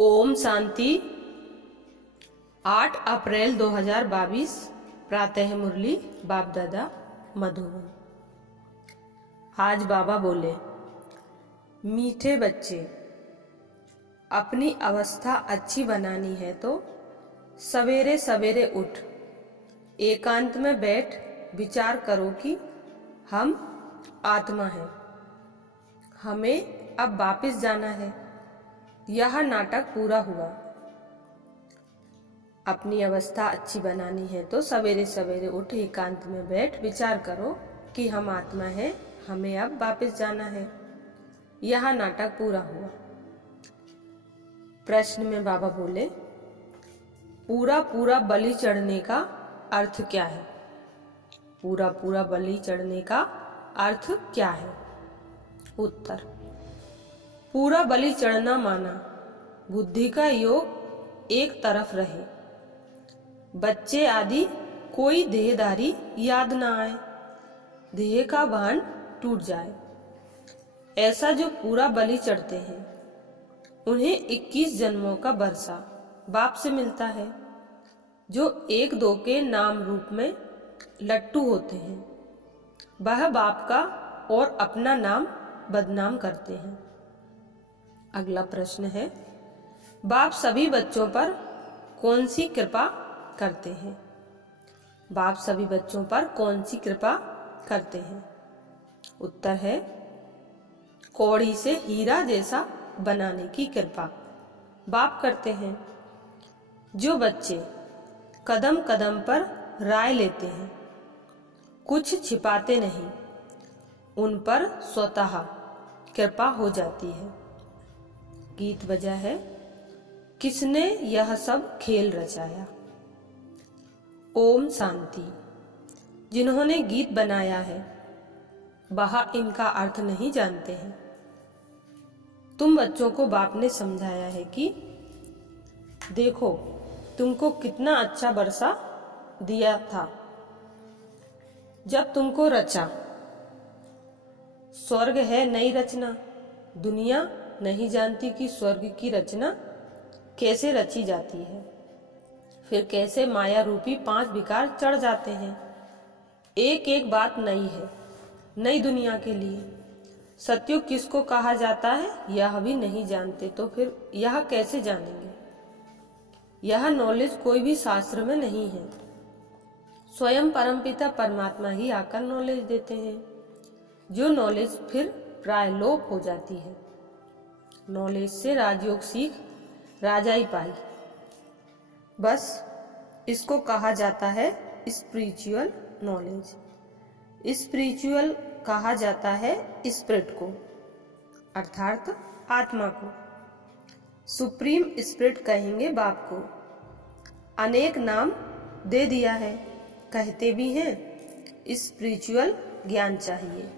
ओम शांति। 8 अप्रैल 2022 प्रातः मुरली बाप दादा मधुबन। आज बाबा बोले, मीठे बच्चे, अपनी अवस्था अच्छी बनानी है तो सवेरे सवेरे उठ एकांत में बैठ विचार करो कि हम आत्मा हैं, हमें अब वापस जाना है। यह नाटक पूरा हुआ। अपनी अवस्था अच्छी बनानी है तो सवेरे सवेरे उठ एकांत में बैठ विचार करो कि हम आत्मा हैं, हमें अब वापस जाना है। यह नाटक पूरा हुआ। प्रश्न में बाबा बोले, पूरा पूरा बलि चढ़ने का अर्थ क्या है? पूरा पूरा बलि चढ़ने का अर्थ क्या है? उत्तर, पूरा बलि चढ़ना माना बुद्धि का योग एक तरफ रहे, बच्चे आदि कोई देहधारी याद ना आए, देह का भान टूट जाए। ऐसा जो पूरा बलि चढ़ते हैं उन्हें 21 जन्मों का बरसा बाप से मिलता है, जो एक दो के नाम रूप में लट्टू होते हैं। वह बाप का और अपना नाम बदनाम करते हैं। अगला प्रश्न है, बाप सभी बच्चों पर कौन सी कृपा करते हैं? बाप सभी बच्चों पर कौन सी कृपा करते हैं? उत्तर है, कौड़ी से हीरा जैसा बनाने की कृपा बाप करते हैं। जो बच्चे कदम कदम पर राय लेते हैं, कुछ छिपाते नहीं, उन पर स्वतः कृपा हो जाती है। गीत बजा है, किसने यह सब खेल रचाया? ओम शांति। जिन्होंने गीत बनाया है वह इनका अर्थ नहीं जानते हैं। तुम बच्चों को बाप ने समझाया है कि देखो तुमको कितना अच्छा बरसा दिया था जब तुमको रचा। स्वर्ग है नई रचना, दुनिया नहीं जानती कि स्वर्ग की रचना कैसे रची जाती है, फिर कैसे माया रूपी 5 विकार चढ़ जाते हैं। एक एक बात नई है, नई दुनिया के लिए। सत्युग किसको कहा जाता है यह भी नहीं जानते, तो फिर यह कैसे जानेंगे? यह नॉलेज कोई भी शास्त्र में नहीं है, स्वयं परमपिता परमात्मा ही आकर नॉलेज देते हैं, जो नॉलेज फिर प्राय लोप हो जाती है। नॉलेज से राजयोग सीख राजाई पाई, बस इसको कहा जाता है स्पिरिचुअल नॉलेज। स्पिरिचुअल कहा जाता है स्पिरिट को, अर्थात आत्मा को। सुप्रीम स्पिरिट कहेंगे बाप को। अनेक नाम दे दिया है, कहते भी हैं स्पिरिचुअल ज्ञान चाहिए।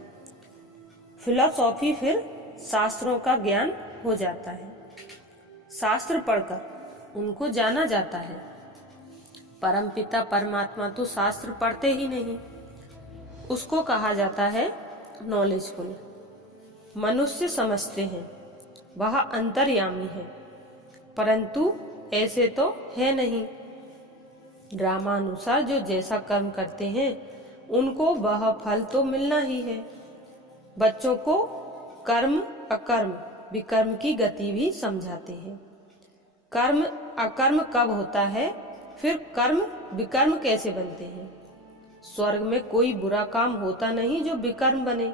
फिलॉसॉफी फिर शास्त्रों का ज्ञान हो जाता है। शास्त्र पढ़कर उनको जाना जाता है। परमपिता परमात्मा तो शास्त्र पढ़ते ही नहीं, उसको कहा जाता है नॉलेजफुल। मनुष्य समझते हैं वह अंतर्यामी है, परंतु ऐसे तो है नहीं। ड्रामानुसार जो जैसा कर्म करते हैं उनको वह फल तो मिलना ही है। बच्चों को कर्म अकर्म विकर्म की गति भी समझाते हैं। कर्म अकर्म कब होता है, फिर कर्म विकर्म कैसे बनते हैं? स्वर्ग में कोई बुरा काम होता नहीं जो विकर्म बने,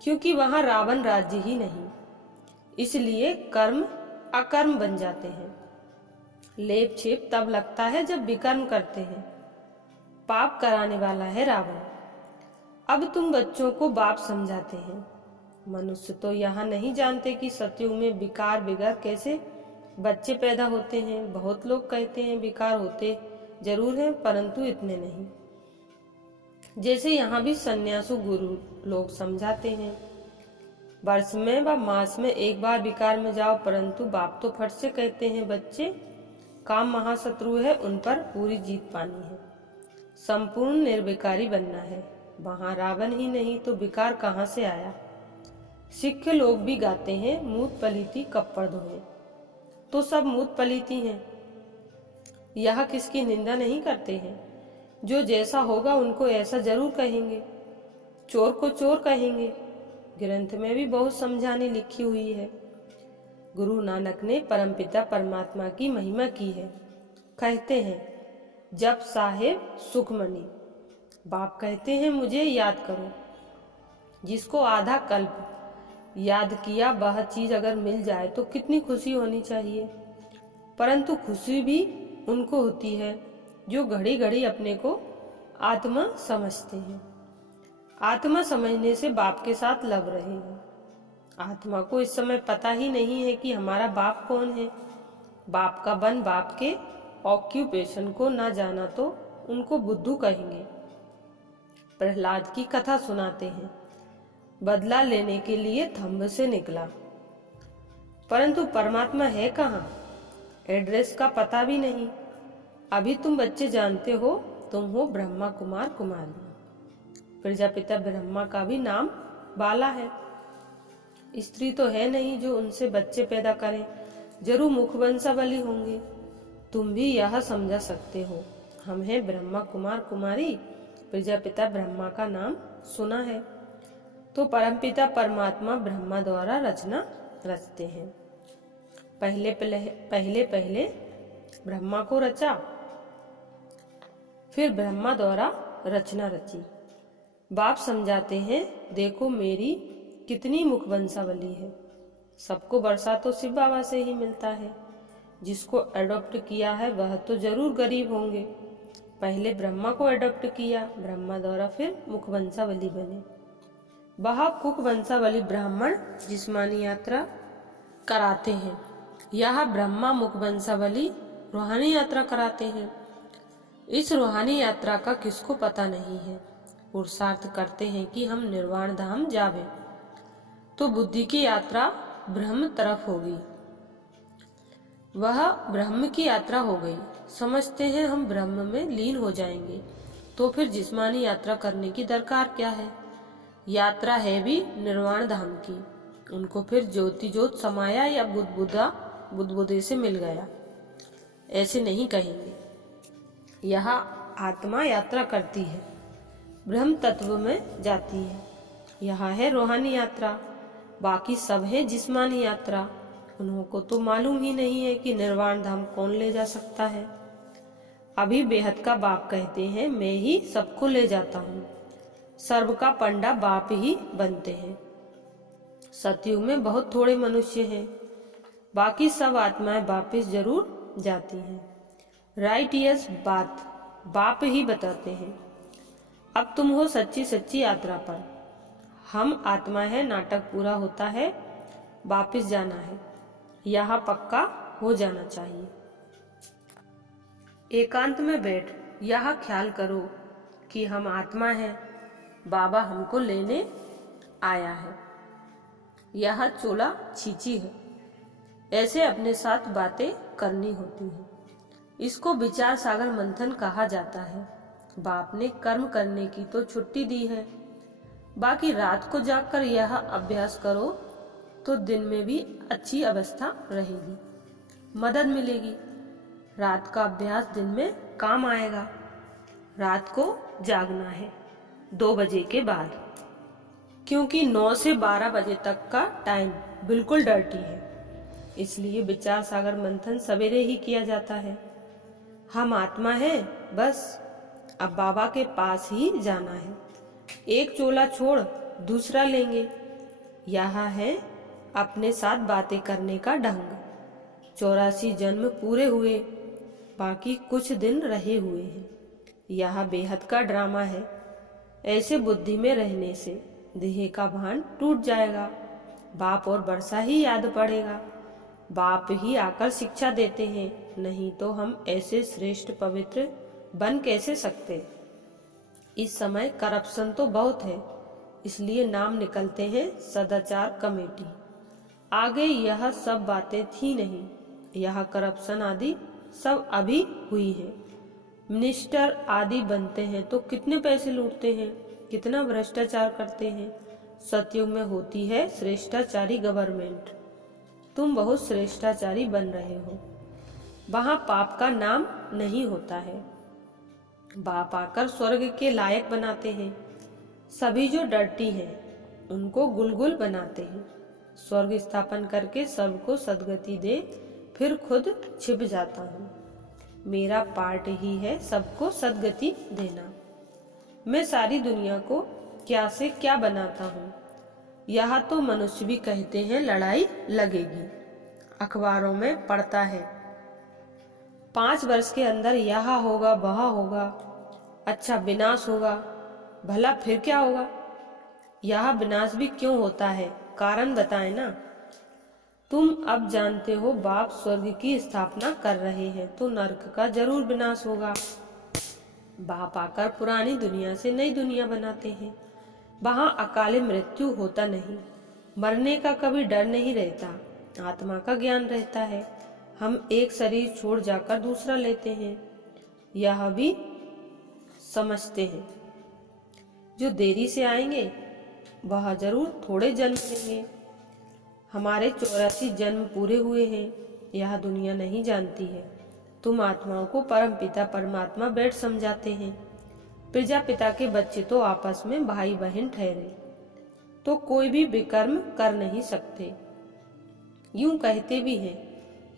क्योंकि वहां रावण राज्य ही नहीं, इसलिए कर्म अकर्म बन जाते हैं। लेप छेप तब लगता है जब विकर्म करते हैं। पाप कराने वाला है रावण। अब तुम बच्चों को बाप समझाते हैं। मनुष्य तो यहाँ नहीं जानते कि सतयुग में विकार बिगर कैसे बच्चे पैदा होते हैं। बहुत लोग कहते हैं विकार होते जरूर हैं, परंतु इतने नहीं। जैसे यहाँ भी सन्यासु गुरु लोग समझाते हैं, वर्ष में व मास में एक बार विकार में जाओ, परंतु बाप तो फट से कहते हैं बच्चे काम महाशत्रु है, उन पर पूरी जीत पानी है, संपूर्ण निर्विकारी बनना है। वहाँ रावण ही नहीं तो विकार कहाँ से आया? सिख लोग भी गाते हैं, मूत पलीती कप्पड़ धोए। तो सब मूत पलीती हैं। यह किसकी निंदा नहीं करते हैं। जो जैसा होगा उनको ऐसा जरूर कहेंगे। चोर को चोर कहेंगे। ग्रंथ में भी बहुत समझाने लिखी हुई है। गुरु नानक ने परमपिता परमात्मा की महिमा की है। कहते हैं, जब साहेब सुखमनी। बाप कहते हैं, मुझे याद करो। जिसको आधा कल्प याद किया वह चीज अगर मिल जाए तो कितनी खुशी होनी चाहिए। परंतु खुशी भी उनको होती है जो घड़ी घड़ी अपने को आत्मा समझते हैं। आत्मा समझने से बाप के साथ लग रहे हैं। आत्मा को इस समय पता ही नहीं है कि हमारा बाप कौन है। बाप का बन बाप के ऑक्यूपेशन को ना जाना तो उनको बुद्धू कहेंगे। प्रहलाद की कथा सुनाते हैं। बदला लेने के लिए थंब से निकला, परंतु परमात्मा है कहाँ? एड्रेस का पता भी नहीं। अभी तुम बच्चे जानते हो तुम हो ब्रह्मा कुमार कुमारी। प्रजापिता ब्रह्मा का भी नाम बाला है। स्त्री तो है नहीं जो उनसे बच्चे पैदा करें, जरूर मुखवंशावली होंगे। तुम भी यह समझा सकते हो, हम हैं ब्रह्मा कुमार कुमारी। प्रजापिता ब्रह्मा का नाम सुना है। तो परमपिता परमात्मा ब्रह्मा द्वारा रचना रचते हैं। पहले पहले ब्रह्मा को रचा, फिर ब्रह्मा द्वारा रचना रची। बाप समझाते हैं, देखो मेरी कितनी मुखवंशावली है। सबको वर्षा तो शिव बाबा से ही मिलता है। जिसको अडॉप्ट किया है वह तो जरूर गरीब होंगे। पहले ब्रह्मा को अडॉप्ट किया, ब्रह्मा द्वारा फिर मुखवंशावली बने। वह मुखवंशावली ब्राह्मण जिस्मानी यात्रा कराते हैं। यह ब्रह्मा मुखवंशावली रूहानी यात्रा कराते हैं। इस रूहानी यात्रा का किसको पता नहीं है। पुरुषार्थ करते हैं कि हम निर्वाण धाम जावे, तो बुद्धि की यात्रा ब्रह्म तरफ होगी। वह ब्रह्म की यात्रा हो गई। समझते हैं हम ब्रह्म में लीन हो जाएंगे, तो फिर जिस्मानी यात्रा करने की दरकार क्या है। यात्रा है भी निर्वाण धाम की। उनको फिर ज्योति ज्योत समाया या बुद्धबुदे से मिल गया, ऐसे नहीं कहेंगे। यह आत्मा यात्रा करती है, ब्रह्म तत्व में जाती है। यह है रूहानी यात्रा। बाकी सब है जिस्मानी यात्रा। उनको तो मालूम ही नहीं है कि निर्वाण धाम कौन ले जा सकता है। अभी बेहद का बाप कहते हैं, मैं ही सबको ले जाता हूँ। सर्व का पंडा बाप ही बनते हैं। सतयुग में बहुत थोड़े मनुष्य हैं, बाकी सब आत्माएं वापिस जरूर जाती हैं। राइट, यस, बात बाप ही बताते हैं। अब तुम हो सच्ची सच्ची यात्रा पर। हम आत्मा है, नाटक पूरा होता है, वापिस जाना है। यहाँ पक्का हो जाना चाहिए। एकांत में बैठ यह ख्याल करो कि हम आत्मा हैं, बाबा हमको लेने आया है। यह चोला छींची है। ऐसे अपने साथ बातें करनी होती हैं। इसको विचार सागर मंथन कहा जाता है। बाप ने कर्म करने की तो छुट्टी दी है, बाकी रात को जागकर यह अभ्यास करो तो दिन में भी अच्छी अवस्था रहेगी, मदद मिलेगी। रात का अभ्यास दिन में काम आएगा। रात को जागना है 2 बजे के बाद, क्योंकि 9 से 12 बजे तक का टाइम बिल्कुल डर्टी है। इसलिए विचार सागर मंथन सवेरे ही किया जाता है। हम आत्मा हैं, बस अब बाबा के पास ही जाना है। एक चोला छोड़ दूसरा लेंगे। यह है अपने साथ बातें करने का ढंग। 84 जन्म पूरे हुए, बाकी कुछ दिन रहे हुए हैं। यह बेहद का ड्रामा है। ऐसे बुद्धि में रहने से देह का भान टूट जाएगा। बाप और वर्षा ही याद पड़ेगा। बाप ही आकर शिक्षा देते हैं, नहीं तो हम ऐसे श्रेष्ठ पवित्र बन कैसे सकते। इस समय करप्शन तो बहुत है, इसलिए नाम निकलते हैं सदाचार कमेटी। आगे यह सब बातें थी नहीं। यह करप्शन आदि सब अभी हुई है। मिनिस्टर आदि बनते हैं तो कितने पैसे लूटते हैं, कितना भ्रष्टाचार करते हैं। सतयुग में होती है श्रेष्ठाचारी गवर्नमेंट। तुम बहुत श्रेष्ठाचारी बन रहे हो। वहां पाप का नाम नहीं होता है। बाप आकर स्वर्ग के लायक बनाते हैं। सभी जो डरती हैं उनको गुलगुल बनाते हैं। स्वर्ग स्थापन करके सबको सद्गति दे, फिर खुद छिप जाता हूँ। मेरा पार्ट ही है सबको सद्गति देना। मैं सारी दुनिया को क्या से क्या बनाता हूँ। यहाँ तो मनुष्य भी कहते हैं लड़ाई लगेगी। अखबारों में पढ़ता है 5 वर्ष के अंदर यहाँ होगा वहाँ होगा, अच्छा विनाश होगा। भला फिर क्या होगा? यह विनाश भी क्यों होता है, कारण बताए ना। तुम अब जानते हो बाप स्वर्ग की स्थापना कर रहे हैं तो नरक का जरूर विनाश होगा। बाप आकर पुरानी दुनिया से नई दुनिया बनाते हैं। वहां अकाले मृत्यु होता नहीं, मरने का कभी डर नहीं रहता, आत्मा का ज्ञान रहता है। हम एक शरीर छोड़ जाकर दूसरा लेते हैं, यह भी समझते हैं। जो देरी से आएंगे वह जरूर थोड़े जन्म लेंगे। हमारे 84 जन्म पूरे हुए हैं, यह दुनिया नहीं जानती है। तुम आत्माओं को परम पिता परमात्मा बैठ समझाते हैं। प्रजापिता के बच्चे तो आपस में भाई बहन ठहरे, तो कोई भी विकर्म कर नहीं सकते। यूं कहते भी हैं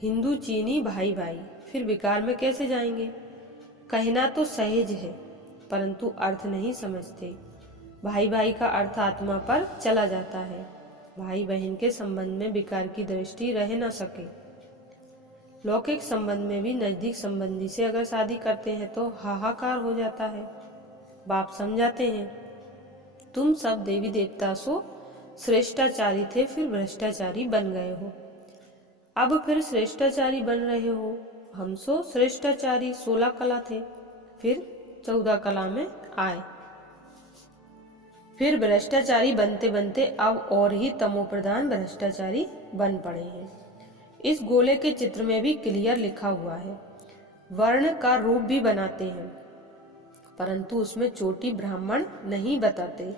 हिंदू चीनी भाई भाई, फिर विकार में कैसे जाएंगे? कहना तो सहज है परंतु अर्थ नहीं समझते। भाई भाई का अर्थ आत्मा पर चला जाता है। भाई बहन के संबंध में विकार की दृष्टि रह न सके। लौकिक संबंध में भी नजदीक संबंधी से अगर शादी करते हैं तो हाहाकार हो जाता है। बाप समझाते हैं तुम सब देवी देवता सो श्रेष्ठाचारी थे, फिर भ्रष्टाचारी बन गए हो। अब फिर श्रेष्ठाचारी बन रहे हो। हम सो श्रेष्ठाचारी 16 कला थे, फिर 14 कला में आए। फिर भ्रष्टाचारी बनते बनते अब और ही तमोप्रधान भ्रष्टाचारी बन पड़े हैं। इस गोले के चित्र में भी क्लियर लिखा हुआ है। वर्ण का रूप भी बनाते हैं परंतु उसमें चोटी ब्राह्मण नहीं बताते।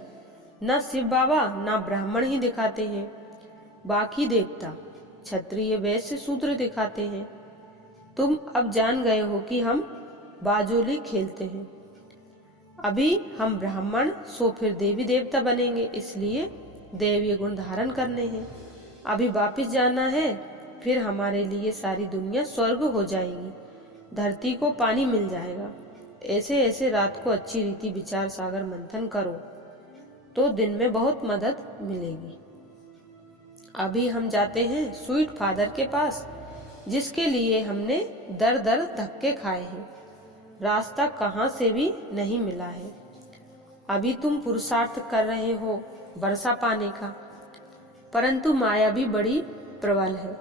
न शिव बाबा न ब्राह्मण ही दिखाते हैं, बाकी देवता क्षत्रिय वैश्य शूद्र दिखाते हैं। तुम अब जान गए हो कि हम बाजोली खेलते हैं। अभी हम ब्राह्मण सो फिर देवी देवता बनेंगे, इसलिए दैवीय गुण धारण करने हैं। अभी वापिस जाना है, फिर हमारे लिए सारी दुनिया स्वर्ग हो जाएगी, धरती को पानी मिल जाएगा। ऐसे ऐसे रात को अच्छी रीति विचार सागर मंथन करो तो दिन में बहुत मदद मिलेगी। अभी हम जाते हैं स्वीट फादर के पास, जिसके लिए हमने दर दर धक्के खाए हैं, रास्ता कहाँ से भी नहीं मिला है। अभी तुम पुरुषार्थ कर रहे हो वर्षा पाने का, परंतु माया भी बड़ी प्रबल है,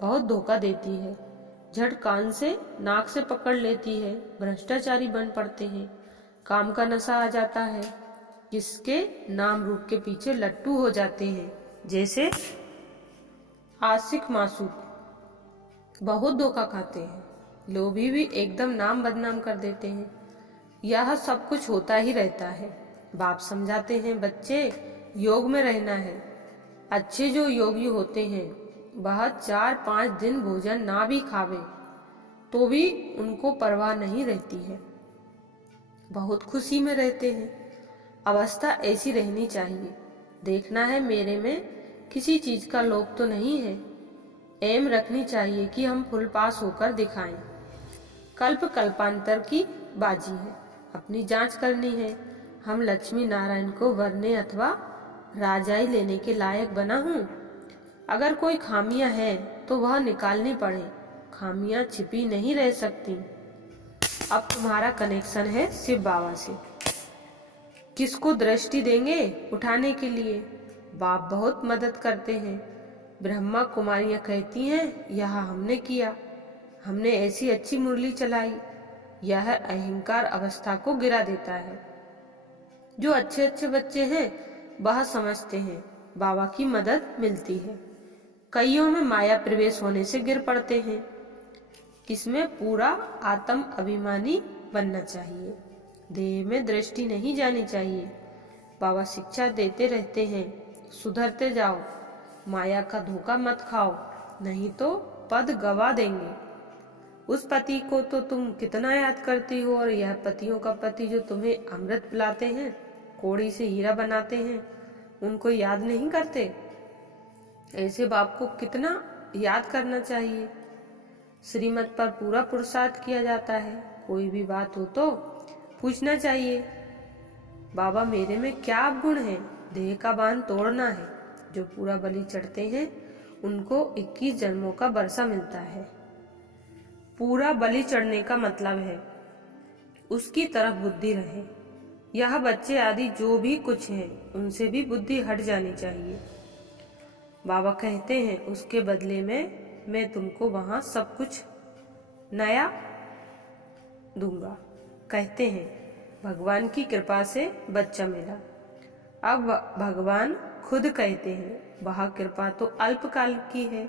बहुत धोखा देती है। झट कान से नाक से पकड़ लेती है, भ्रष्टाचारी बन पड़ते हैं, काम का नशा आ जाता है, किसके नाम रूप के पीछे लट्टू हो जाते हैं, जैसे आशिक मासूक। बहुत धोखा खाते हैं, लोभी भी एकदम नाम बदनाम कर देते हैं। यह सब कुछ होता ही रहता है। बाप समझाते हैं बच्चे योग में रहना है। अच्छे जो योगी होते हैं वह 4-5 दिन भोजन ना भी खावे तो भी उनको परवाह नहीं रहती है, बहुत खुशी में रहते हैं। अवस्था ऐसी रहनी चाहिए। देखना है मेरे में किसी चीज का लोभ तो नहीं है। एम रखनी चाहिए कि हम फुल पास होकर दिखाएं। कल्प कल्पांतर की बाजी है, अपनी जांच करनी है। हम लक्ष्मी नारायण को वरने अथवा राजाई लेने के लायक बना हूँ। अगर कोई खामियां हैं तो वह निकालनी पड़े, खामियां छिपी नहीं रह सकती। अब तुम्हारा कनेक्शन है शिव बाबा से। किसको दृष्टि देंगे उठाने के लिए? बाप बहुत मदद करते हैं। ब्रह्मा कुमारियां कहती हैं यह हमने किया, हमने ऐसी अच्छी मुरली चलाई। यह अहंकार अवस्था को गिरा देता है। जो अच्छे अच्छे बच्चे हैं वह समझते हैं बाबा की मदद मिलती है। कईयों में माया प्रवेश होने से गिर पड़ते हैं। इसमें पूरा आत्म अभिमानी बनना चाहिए, देह में दृष्टि नहीं जानी चाहिए। बाबा शिक्षा देते रहते हैं, सुधरते जाओ, माया का धोखा मत खाओ, नहीं तो पद गवा देंगे। उस पति को तो तुम कितना याद करती हो, और यह पतियों का पति जो तुम्हें अमृत पिलाते हैं, कौड़ी से हीरा बनाते हैं, उनको याद नहीं करते? ऐसे बाप को कितना याद करना चाहिए। श्रीमत पर पूरा पुरुषार्थ किया जाता है। कोई भी बात हो तो पूछना चाहिए, बाबा मेरे में क्या अवगुण है? देह का बांध तोड़ना है। जो पूरा बलि चढ़ते हैं उनको 21 जन्मों का वर्षा मिलता है। पूरा बलि चढ़ने का मतलब है उसकी तरफ बुद्धि रहे। यह बच्चे आदि जो भी कुछ हैं उनसे भी बुद्धि हट जानी चाहिए। बाबा कहते हैं उसके बदले में मैं तुमको वहां सब कुछ नया दूंगा। कहते हैं भगवान की कृपा से बच्चा मिला। अब भगवान खुद कहते हैं वह कृपा तो अल्पकाल की है,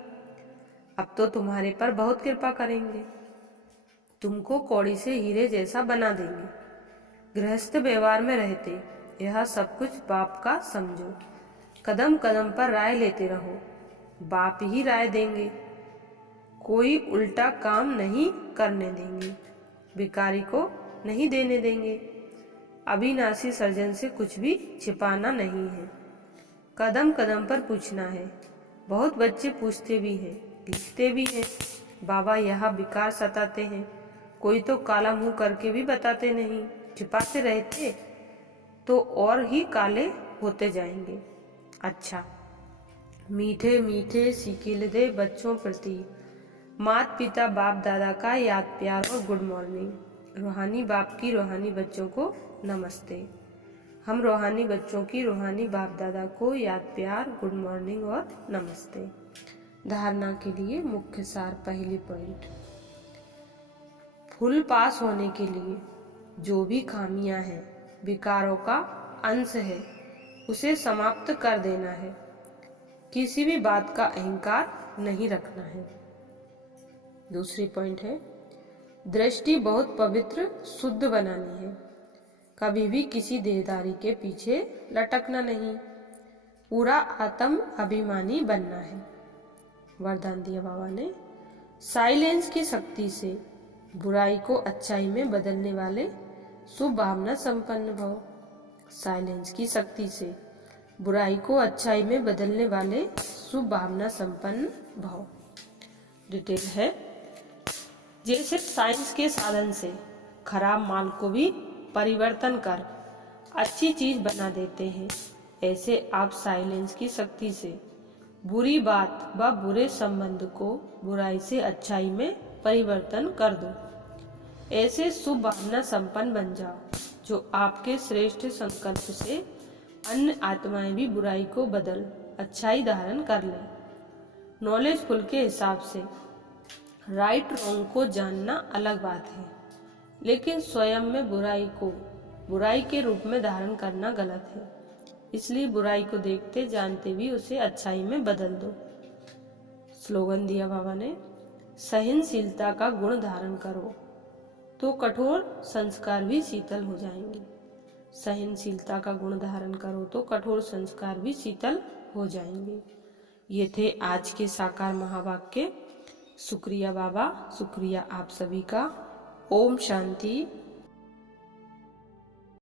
अब तो तुम्हारे पर बहुत कृपा करेंगे, तुमको कौड़ी से हीरे जैसा बना देंगे। गृहस्थ व्यवहार में रहते यह सब कुछ बाप का समझो। कदम कदम पर राय लेते रहो, बाप ही राय देंगे। कोई उल्टा काम नहीं करने देंगे, भिखारी को नहीं देने देंगे। अविनाशी सर्जन से कुछ भी छिपाना नहीं है। कदम कदम पर पूछना है। बहुत बच्चे पूछते भी हैं, लिखते भी हैं, बाबा यह विकार सताते हैं। कोई तो काला मुंह करके भी बताते नहीं, छिपाते रहते तो और ही काले होते जाएंगे। अच्छा, मीठे मीठे सीखिल दे बच्चों प्रति माता पिता बाप दादा का याद प्यार और गुड मॉर्निंग। रूहानी बाप की रूहानी बच्चों को नमस्ते। हम रूहानी बच्चों की रूहानी बाप दादा को याद प्यार, गुड मॉर्निंग और नमस्ते। धारणा के लिए मुख्य सार। पहली पॉइंट, फुल पास होने के लिए जो भी खामियां हैं, विकारों का अंश है, उसे समाप्त कर देना है। किसी भी बात का अहंकार नहीं रखना है। दूसरी पॉइंट है, दृष्टि बहुत पवित्र शुद्ध बनानी है। कभी भी किसी देहदारी के पीछे लटकना नहीं, पूरा आत्म अभिमानी बनना है। वरदान दिया बाबा ने, साइलेंस की शक्ति से बुराई को अच्छाई में बदलने वाले शुभ भावना संपन्न भव। साइलेंस की शक्ति से बुराई को अच्छाई में बदलने वाले शुभ भावना संपन्न भव। डिटेल है, जैसे साइंस के साधन से खराब माल को भी परिवर्तन कर अच्छी चीज बना देते हैं, ऐसे आप साइलेंस की शक्ति से बुरी बात व बुरे संबंध को बुराई से अच्छाई में परिवर्तन कर दो। ऐसे शुभ भावना संपन्न बन जाओ जो आपके श्रेष्ठ संकल्प से अन्य आत्माएं भी बुराई को बदल अच्छाई धारण कर लें। नॉलेजफुल के हिसाब से राइट रॉन्ग को जानना अलग बात है, लेकिन स्वयं में बुराई को बुराई के रूप में धारण करना गलत है। इसलिए बुराई को देखते जानते भी उसे अच्छाई में बदल दो। स्लोगन दिया बाबा ने, सहनशीलता का गुण धारण करो तो कठोर संस्कार भी शीतल हो जाएंगे। सहनशीलता का गुण धारण करो तो कठोर संस्कार भी शीतल हो जाएंगे। ये थे आज के साकार महावाक्य। शुक्रिया बाबा, शुक्रिया आप सभी का। ओम शांति।